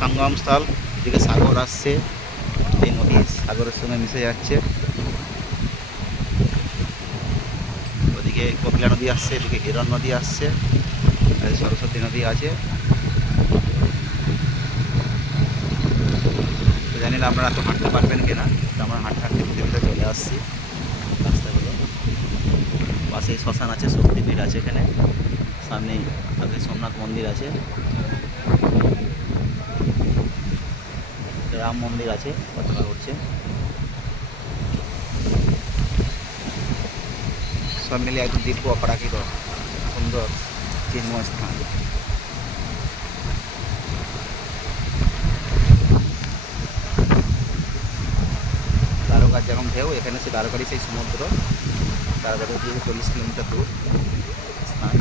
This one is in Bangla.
সঙ্গমস্থল। এদিকে সাগর আসছে, এই নদী সাগরের সঙ্গে মিশে যাচ্ছে। ওদিকে কপিলা নদী আসছে, এদিকে হিরণ নদী আসছে, আর সরস্বতী নদী আছে। তো জানি না আপনারা তো হাঁটতে পারবেন কিনা, তো আমরা হাঁটতে হাঁটতে ভিতরে ভিতরে চলে আসছি রাস্তাগুলো। পাশেই শ্মশান আছে, শক্তিপীঠ আছে এখানে, সামনেই আগে সোমনাথ মন্দির আছে, রাম মন্দির আছে, পতাকা উঠছে। সব মিলে একদম দিব্য অপরাকিত সুন্দর চিন্ময় স্থান। দ্বারকার যেমন ঢেউ, এখানে সে দ্বারকারই সেই সমুদ্র। দ্বারকা থেকে 40 কিলোমিটার দূর স্থান।